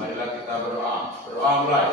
Marilah kita berdoa. Berdoa mulai.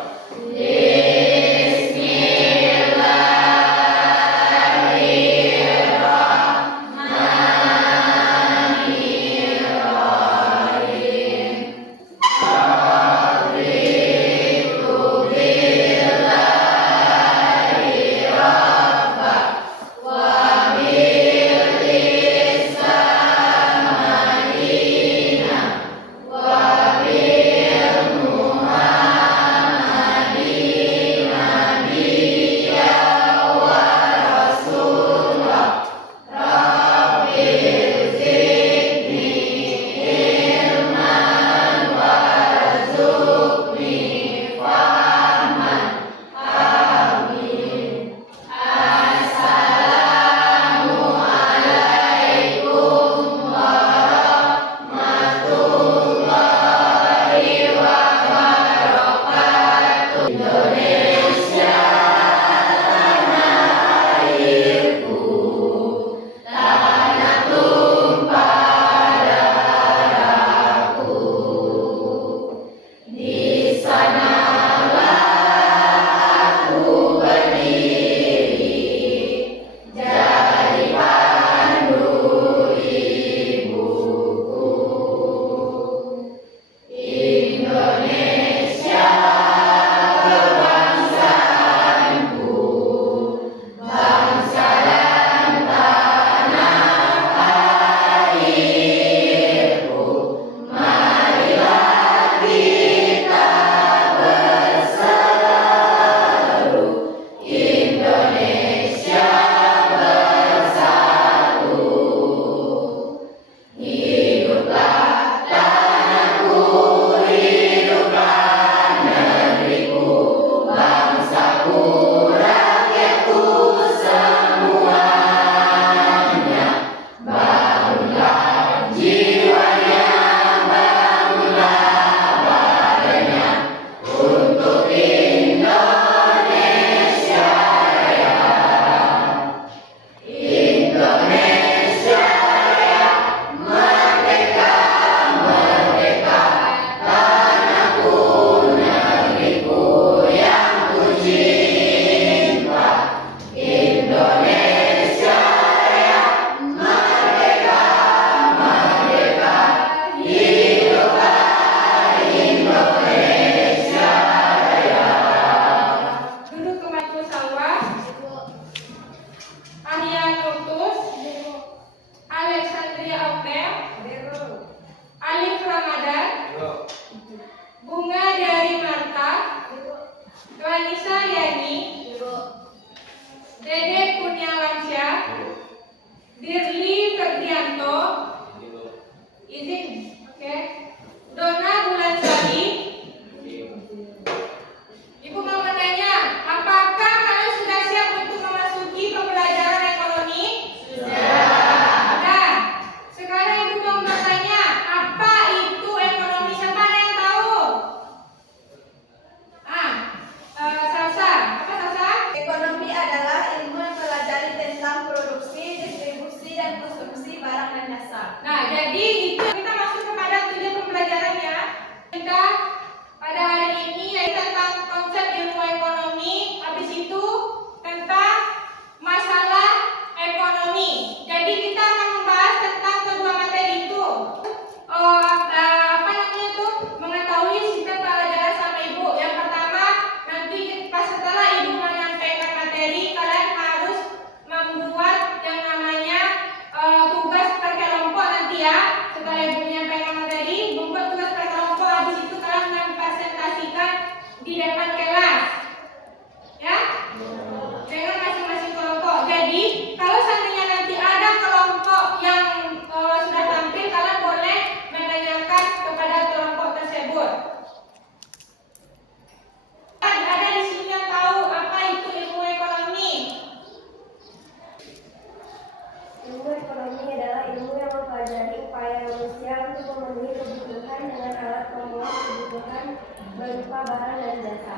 berupa barang dan jasa.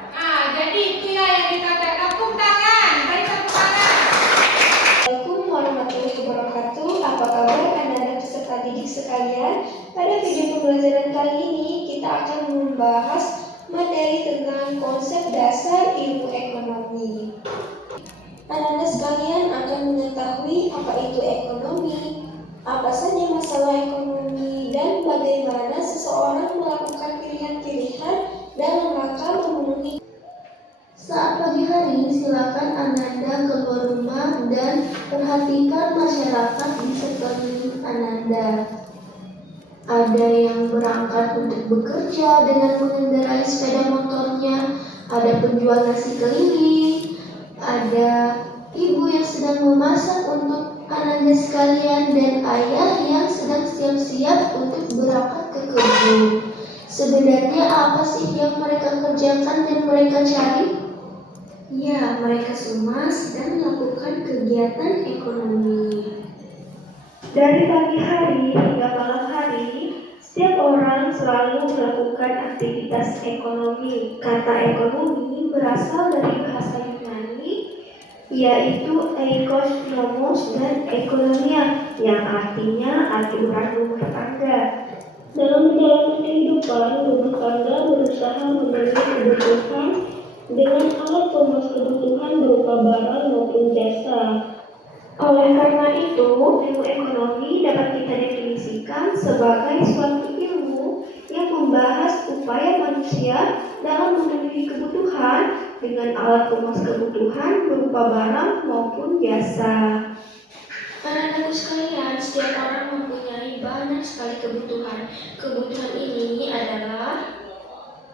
Jadi itu ya yang dikatakan. Tepuk tangan, beri tepuk tangan. Assalamualaikum warahmatullahi wabarakatuh. Apa kabar anak-anak peserta didik sekalian? Pada video pembelajaran kali ini kita akan membahas materi tentang konsep dasar ilmu ekonomi. Anak-anak sekalian akan mengetahui apa itu ekonomi, apa saja masalah ekonomi, dan bagaimana seseorang melakukan pilihan-pilihan dalam rangka memenuhi. Saat pagi hari, silakan Ananda keluar rumah dan perhatikan masyarakat di sekeliling Ananda. Ada yang berangkat untuk bekerja dengan mengendarai sepeda motornya, ada penjual nasi keliling, ada ibu yang sedang memasak untuk Ananda sekalian, dan ayah yang sedang siap-siap untuk berangkat ke kebun. Sebenarnya apa sih yang mereka kerjakan dan mereka cari? Ya, mereka semua sedang melakukan kegiatan ekonomi. Dari pagi hari hingga malam hari, setiap orang selalu melakukan aktivitas ekonomi. Kata ekonomi berasal dari bahasa Yunani, yaitu eikonomos dan ekonomia, yang artinya aturan rumah tangga. Dalam menjalani kehidupan, rumah tangga berusaha memenuhi kebutuhan dengan alat pemenuh kebutuhan berupa barang maupun jasa. Oleh karena itu, ilmu ekonomi dapat kita definisikan sebagai suatu ilmu yang membahas upaya manusia dalam memenuhi kebutuhan dengan alat pemenuh kebutuhan berupa barang maupun jasa. Anak-anakku sekalian, setiap orang mempunyai banyak sekali kebutuhan. Kebutuhan ini adalah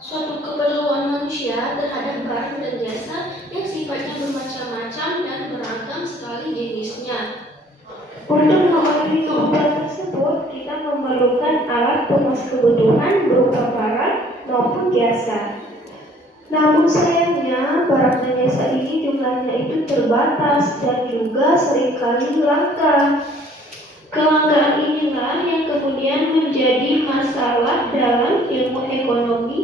suatu keperluan manusia terhadap barang dan jasa yang sifatnya bermacam-macam dan beragam sekali jenisnya. Untuk memenuhi kebutuhan tersebut, kita memerlukan alat pemenuh kebutuhan berupa barang maupun jasa. Namun sayangnya, barang dan jasa ini jumlahnya itu terbatas dan juga seringkali langka. Kelangkaan inilah yang kemudian menjadi masalah dalam ilmu ekonomi,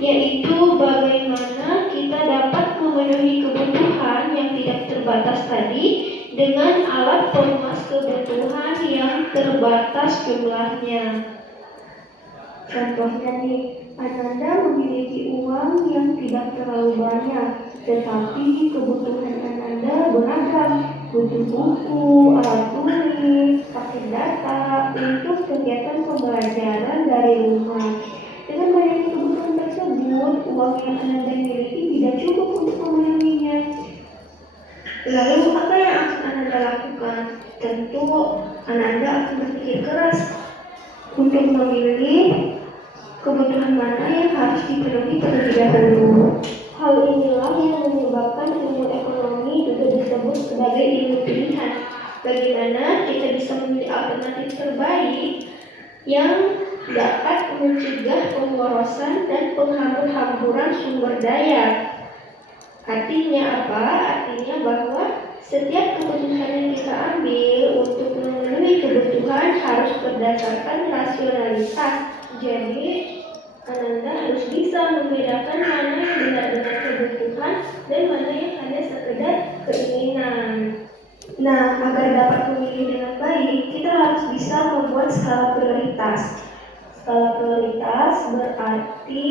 yaitu bagaimana kita dapat memenuhi kebutuhan yang tidak terbatas tadi dengan alat pemenuh kebutuhan yang terbatas jumlahnya. Contohnya nih, Ananda memiliki uang yang tidak terlalu banyak, tetapi kebutuhan Ananda beragam. Butuh buku, alat tulis, paket data untuk kegiatan pembelajaran dari rumah. Dengan banyaknya kebutuhan tersebut, uang yang Ananda miliki tidak cukup untuk memenuhinya. Lalu apa yang akan Ananda lakukan? Tentu Ananda akan berpikir keras untuk memilih kebutuhan mana yang harus dipenuhi terlebih dahulu. Hal inilah yang menyebabkan ilmu ekonomi juga disebut sebagai ilmu pilihan. Bagaimana kita bisa memilih alternatif terbaik yang dapat mencegah pemborosan dan penghambur-hamburan sumber daya. Artinya apa? Artinya bahwa setiap keputusan yang kita ambil untuk memenuhi kebutuhan harus berdasarkan rasionalitas. Jadi, Ananda harus bisa membedakan mana yang benar-benar kebutuhan dan mana yang hanya sekedar keinginan. Nah, agar dapat memilih dengan baik, kita harus bisa membuat skala prioritas. Skala prioritas berarti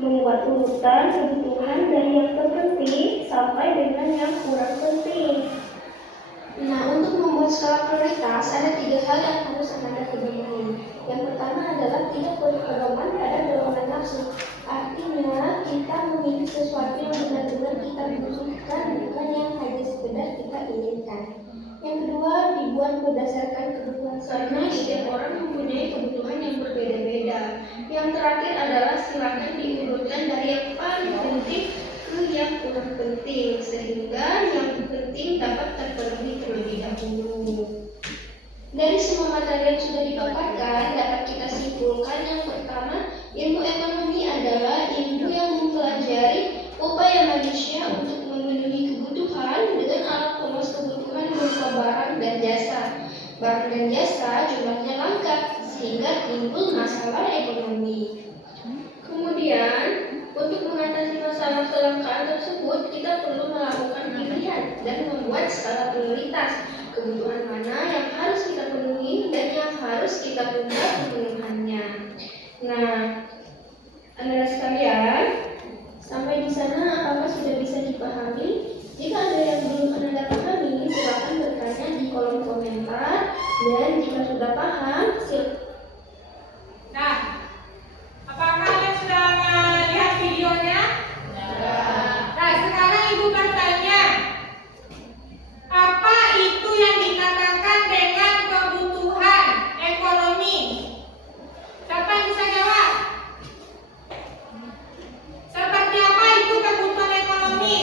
membuat urutan kebutuhan dari yang terpenting sampai dengan yang kurang penting. Nah, untuk membuat skala prioritas ada 3 hal yang harus Anda penuhi. Yang pertama adalah tidak berpedoman pada dorongan nafsu. Artinya kita memilih sesuatu yang benar-benar kita butuhkan, bukan yang hanya sekedar kita inginkan. Yang kedua, dibuat berdasarkan kebutuhan karena setiap orang mempunyai kebutuhan yang berbeda-beda. Yang terakhir adalah silakan diurutkan dari yang paling penting ke yang kurang penting, sehingga yang penting dapat terpenuhi terlebih dahulu. Dari semua materi yang sudah dipaparkan, dapat kita simpulkan yang pertama, ilmu ekonomi adalah ilmu yang mempelajari upaya manusia untuk memenuhi kebutuhan dengan alat pemenuh kebutuhan berupa barang dan jasa. Barang dan jasa jumlahnya langka, sehingga timbul masalah ekonomi. Kemudian, untuk mengatasi masalah kelangkaan tersebut, kita perlu melakukan pilihan dan membuat skala prioritas. Kebutuhan mana yang harus kita penuhi dan yang harus kita tunda pemenuhannya. Nah, Anak sekalian, sampai di sana apakah sudah bisa dipahami? Jika ada yang belum Anda pahami, silakan bertanya di kolom komentar. Dan jika sudah paham, Nah, apakah kalian sudah melihat videonya? Nah, sekarang Ibu bertanya, apa itu yang dikatakan dengan kebutuhan ekonomi? Siapa yang bisa jawab? Seperti apa itu kebutuhan ekonomi?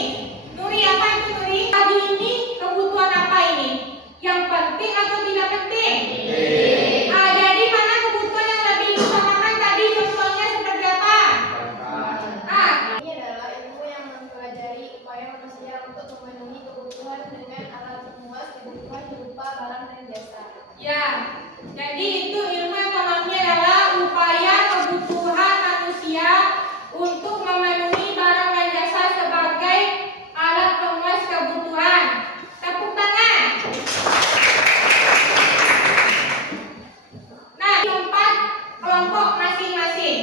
Nuri, apa itu Nuri? Tadi ini kebutuhan apa ini? Yang penting atau tidak penting? Jadi mana kebutuhan yang lebih diutamakan tadi? Contohnya seperti apa? Ini adalah ilmu yang mempelajari upaya manusia untuk memenuhi kebutuhan dengan alat memuas kebutuhan berupa barang dan jasa. Ya, jadi itu ilmu ekonomi adalah upaya kebutuhan manusia untuk memenuhi barang dan jasa sebagai alat pemuas kebutuhan. Tepuk tangan. Nah, tempat kelompok masing-masing.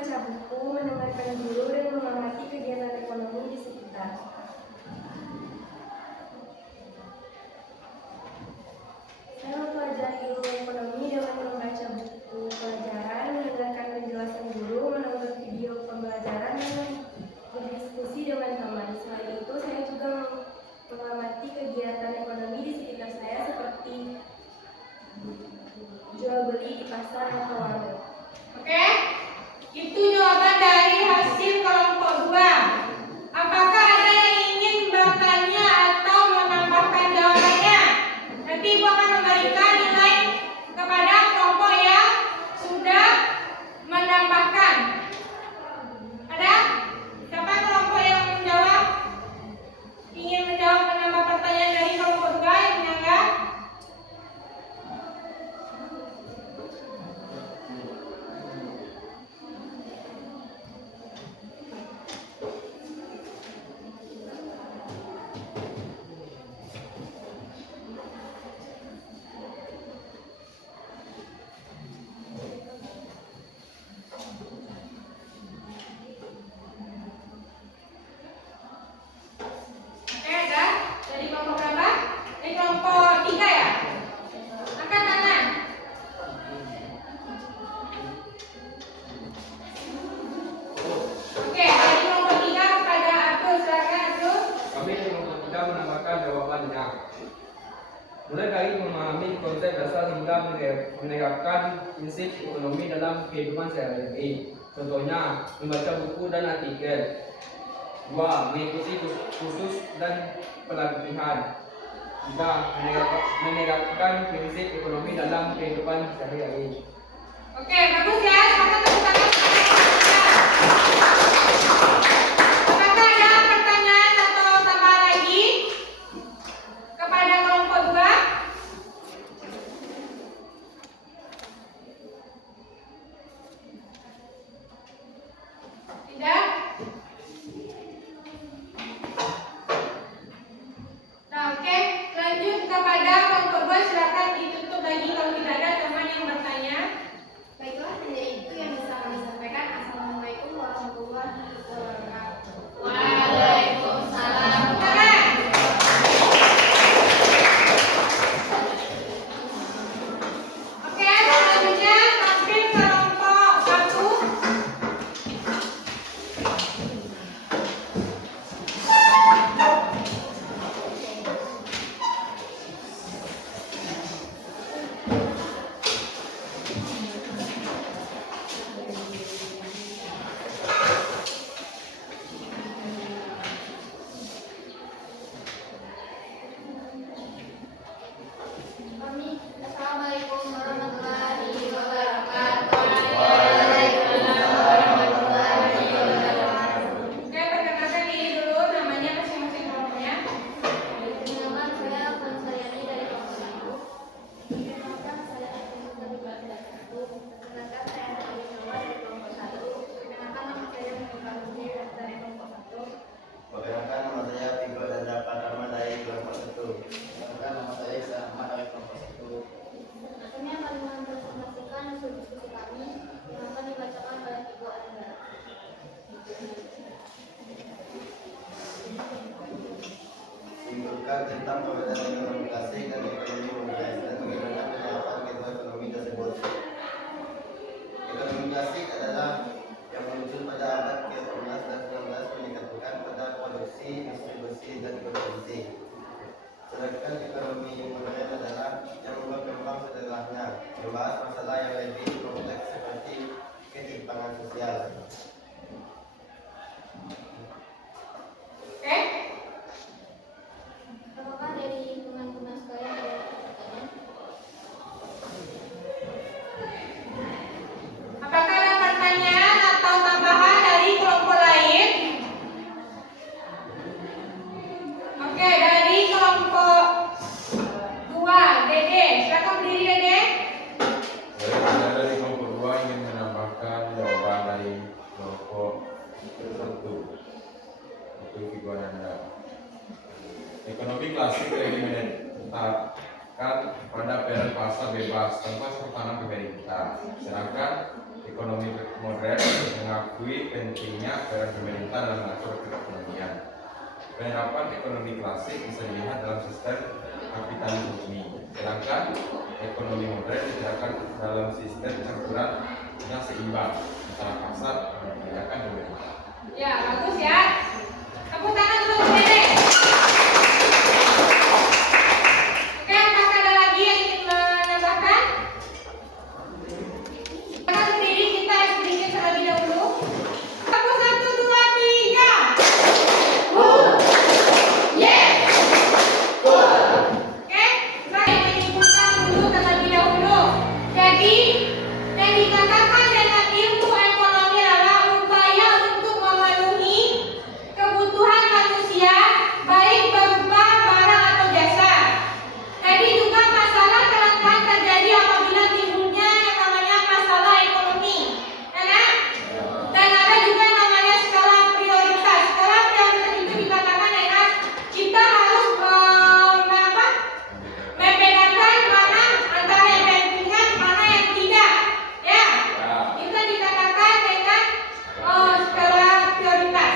membaca buku, mendengarkan guru, dan mengamati kegiatan ekonomi di sekitar. Saya mempelajari ilmu ekonomi dengan membaca buku pelajaran, mendengarkan penjelasan guru, menonton video pembelajaran, dan berdiskusi dengan teman. Selain itu, saya juga mengamati kegiatan ekonomi di sekitar saya seperti jual beli di pasar atau warung. Oke, itu jawaban dari hasil kelompok 2. Apakah ada yang ingin bertanya atau menambahkan jawabannya? Nanti Ibu akan memberikan nilai kepada kelompok yang sudah menambahkan. Ada? Siapa kelompok yang menjawab? Ingin menjawab menambah pertanyaan dari kelompok 2 yang menyangga? Oke, ada? Dari kelompok berapa? Dari kelompok 3 ya? Angkat tangan. Oke, dari kelompok 3 kepada Abdul, silakan Abdul. Kami kelompok 3 menambahkan jawabannya. Mulai dari memahami konsep dasar hingga menerapkan prinsip ekonomi dalam kehidupan sehari-hari. Contohnya, membaca buku dan artikel. 2. Mengikuti kursus dan pelatihan. 3. Menerapkan prinsip ekonomi dalam kehidupan sehari-hari. Oke, bagus ya. Sekarang tepuk tangan untuk kelompok 3. Apakah ada pertanyaan atau tambahan lagi kepada kelompok 2? Tidak? Nah, oke. Lanjut kepada kelompok 2. Silakan ditutup lagi kalau tidak ada teman yang bertanya. Baiklah, hanya itu yang bisa kami sampaikan. Assalamualaikum warahmatullahi wabarakatuh. Waalaikumsalam. Silakan. Oke, selanjutnya tampil kelompok 1. Assalamualaikum warahmatullahi wabarakatuh. Oke, perkenalkan diri dulu, namanya masing-masing kelompoknya. Nama saya Fansariani dari kelompok 1. Perkenalkan saya Afimus dari kelompok 1. Perkenalkan saya Nabi Jawa dari kelompok 1. Perkenalkan nama saya Muhammad dari kelompok 1. Perkenalkan nama saya Vigo dan Dapat Rahman dari kelompok 1. Perkenalkan nama saya Isa Ahmad dari kelompok 1. Kami akan mempresentasikan hasil diskusi kami yang akan dibacakan oleh Ibu Anda. Simpulkan tentang perbedaan ekonomi klasik dan ekonomi modern dan bagaimana penerapan kedua ekonomi tersebut. Ekonomi klasik adalah yang muncul pada abad ke-18 dan 19 meningkatkan pada produksi, distribusi, dan konsumsi. Sedangkan ekonomi modern adalah yang berkembang setelahnya, membahas masalah yang lebih kompleks seperti ketimpangan sosial. Oke. Apakah dari teman-teman sekalian ada pertanyaan? Apakah ada pertanyaan atau tambahan dari kelompok lain? Oke, dari kelompok 2, Dede. Silakan berdiri, Dede. Saya dari kelompok 2 ingin menambahkan jawaban dari kelompok zaman pemerintah. Sedangkan ekonomi modern mengakui pentingnya peran pemerintah dalam mengatur perekonomian. Penerapan ekonomi klasik bisa dilihat dalam sistem kapitalisme ini. Sedangkan ekonomi modern diterapkan dalam sistem campuran yang seimbang antara pasar dan kebijakan pemerintah. Ya, bagus ya. Tepuk tangan dulu Dede. Oke, apakah ada lagi yang ingin menambahkan? Kita berdiri, kita sedikit terlebih dahulu. Aku 1, 2, 3. Oke, saya menyimpulkan dulu terlebih dahulu. Jadi, yang dikatakan dengan ilmu ekonomi adalah upaya untuk memenuhi kebutuhan manusia, baik berupa barang atau jasa. Jadi juga masalah kelangkaan terjadi apabila timbulnya yang namanya masalah ekonomi, ya kan? Dan ada juga yang namanya skala prioritas. Skala prioritas itu dikatakan dengan kita harus membedakan mana antara yang pentingan, mana yang tidak, ya. Itu dikatakan dengan skala prioritas.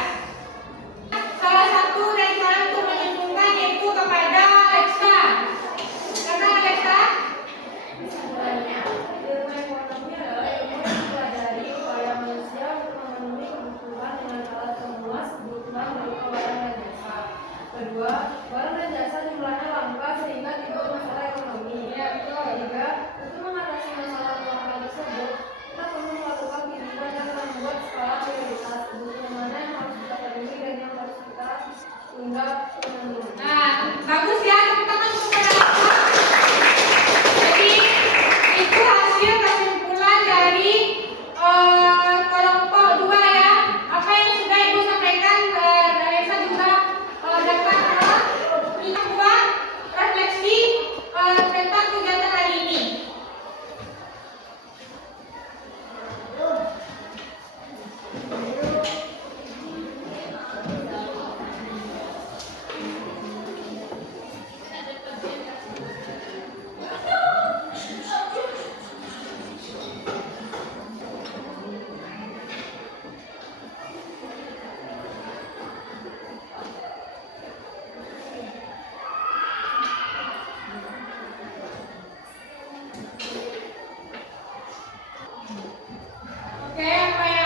Salah satu dari cara untuk menyimpulkan yaitu kepada Alexa. Kata Alexa. Sebenarnya, ilmu ekonomi adalah ilmu yang mempelajari upaya manusia untuk memenuhi kebutuhan dengan alat pemuas kebutuhan berupa barang dan jasa. Kedua, barang dan jasa jumlahnya langka sehingga timbul masalah ekonomi. Ketiga, untuk mengatasi masalah kelangkaan tersebut, kita perlu melakukan pilihan dan membuat skala prioritas kebutuhan mana yang harus kita penuhi dan yang harus kita tunda terlebih. Nah, bagus ya, tepuk tangan untuk Alexa. Jadi itu hasil kesimpulan dari kelompok 2 ya. Apa yang sudah Ibu sampaikan, Alexa juga dapat membuat refleksi tentang kegiatan hari ini. Oke, apa yang